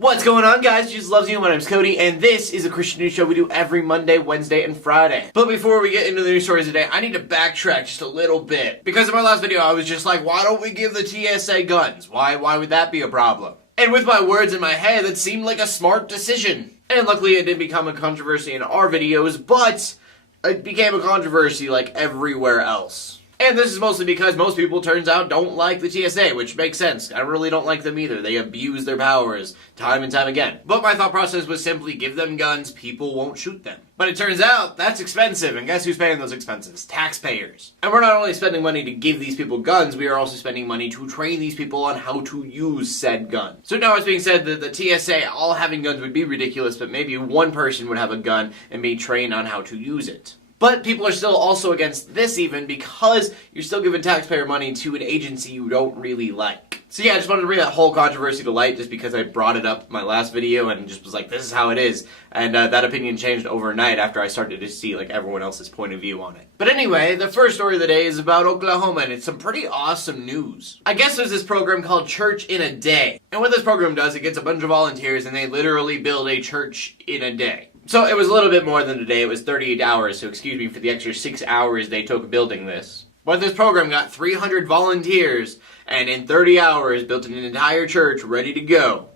What's going on, guys? Jesus loves you. My name's Cody, and this is a Christian news show we do every Monday, Wednesday, and Friday. But before we get into the news stories today, I need to backtrack just a little bit. Because in my last video, I was just like, why don't we give the TSA guns? Why would that be a problem? And with my words in my head, that seemed like a smart decision. And luckily, it didn't become a controversy in our videos, but it became a controversy like everywhere else. And this is mostly because most people, turns out, don't like the TSA, which makes sense. I really don't like them either. They abuse their powers time and time again. But my thought process was simply give them guns, people won't shoot them. But it turns out that's expensive, and guess who's paying those expenses? Taxpayers. And we're not only spending money to give these people guns, we are also spending money to train these people on how to use said gun. So now it's being said that the TSA all having guns would be ridiculous, but maybe one person would have a gun and be trained on how to use it. But people are still also against this even because you're still giving taxpayer money to an agency you don't really like. So yeah, I just wanted to bring that whole controversy to light just because I brought it up in my last video and just was like, this is how it is. And that opinion changed overnight after I started to see like everyone else's point of view on it. But anyway, the first story of the day is about Oklahoma, and it's some pretty awesome news. I guess there's this program called Church in a Day. And what this program does, it gets a bunch of volunteers and they literally build a church in a day. So it was a little bit more than a day, it was 38 hours, so excuse me for the extra 6 hours they took building this. But this program got 300 volunteers, and in 30 hours built an entire church ready to go.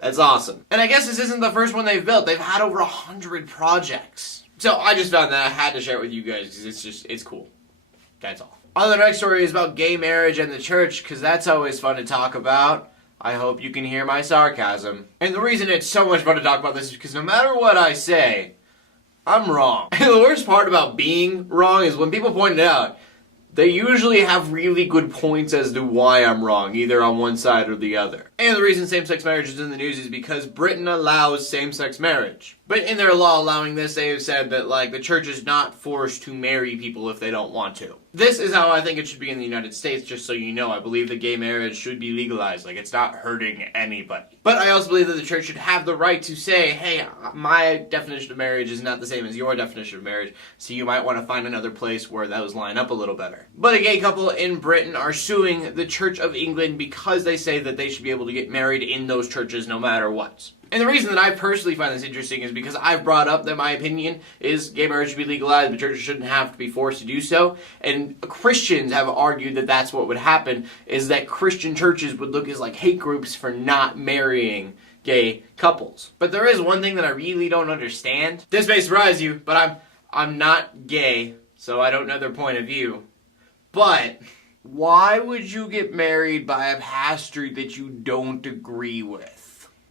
That's awesome. And I guess this isn't the first one they've built, they've had over 100 projects. So I just found that I had to share it with you guys, because it's cool. That's all. The next story is about gay marriage and the church, because that's always fun to talk about. I hope you can hear my sarcasm. And the reason it's so much fun to talk about this is because no matter what I say, I'm wrong. And the worst part about being wrong is when people point it out, they usually have really good points as to why I'm wrong, either on one side or the other. And the reason same-sex marriage is in the news is because Britain allows same-sex marriage. But in their law allowing this, they have said that, like, the church is not forced to marry people if they don't want to. This is how I think it should be in the United States, just so you know. I believe that gay marriage should be legalized. Like, it's not hurting anybody. But I also believe that the church should have the right to say, hey, my definition of marriage is not the same as your definition of marriage, so you might want to find another place where those line up a little better. But a gay couple in Britain are suing the Church of England because they say that they should be able to get married in those churches no matter what. And the reason that I personally find this interesting is because I've brought up that my opinion is gay marriage should be legalized, but churches shouldn't have to be forced to do so. And Christians have argued that that's what would happen, is that Christian churches would look as like hate groups for not marrying gay couples. But there is one thing that I really don't understand. This may surprise you, but I'm not gay, so I don't know their point of view. But why would you get married by a pastor that you don't agree with?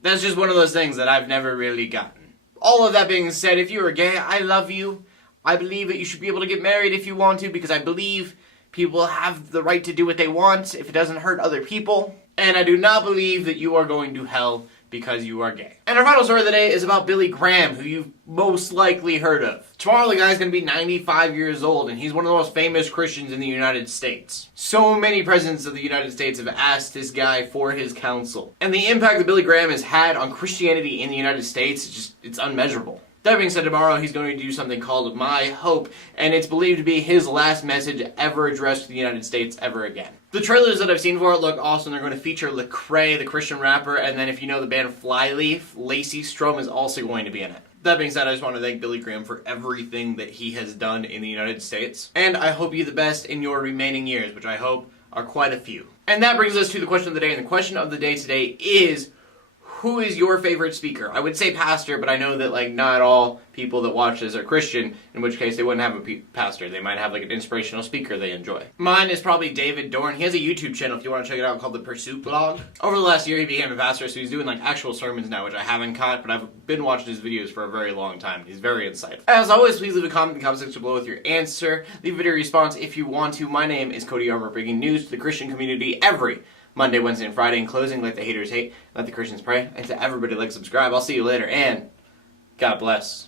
That's just one of those things that I've never really gotten. All of that being said, if you are gay, I love you. I believe that you should be able to get married if you want to, because I believe people have the right to do what they want if it doesn't hurt other people. And I do not believe that you are going to hell because you are gay. And our final story of the day is about Billy Graham, who you've most likely heard of. Tomorrow the guy's going to be 95 years old, and he's one of the most famous Christians in the United States. So many presidents of the United States have asked this guy for his counsel. And the impact that Billy Graham has had on Christianity in the United States, it's unmeasurable. That being said, tomorrow he's going to do something called My Hope, and it's believed to be his last message ever addressed to the United States ever again. The trailers that I've seen for it look awesome. They're going to feature Lecrae, the Christian rapper, and then if you know the band Flyleaf, Lacey Strom is also going to be in it. That being said, I just want to thank Billy Graham for everything that he has done in the United States, and I hope you the best in your remaining years, which I hope are quite a few. And that brings us to the question of the day, and the question of the day today is, who is your favorite speaker? I would say pastor, but I know that like not all people that watch this are Christian, in which case they wouldn't have a pastor. They might have like an inspirational speaker they enjoy. Mine is probably David Dorn. He has a YouTube channel if you want to check it out called The Pursuit Blog. Over the last year he became a pastor, so he's doing like actual sermons now, which I haven't caught, but I've been watching his videos for a very long time. He's very insightful. As always, please leave a comment in the comment section below with your answer. Leave a video response if you want to. My name is Cody Armour, bringing news to the Christian community every Monday, Wednesday, and Friday. In closing, let the haters hate, let the Christians pray, and to everybody, like, subscribe. I'll see you later, and God bless.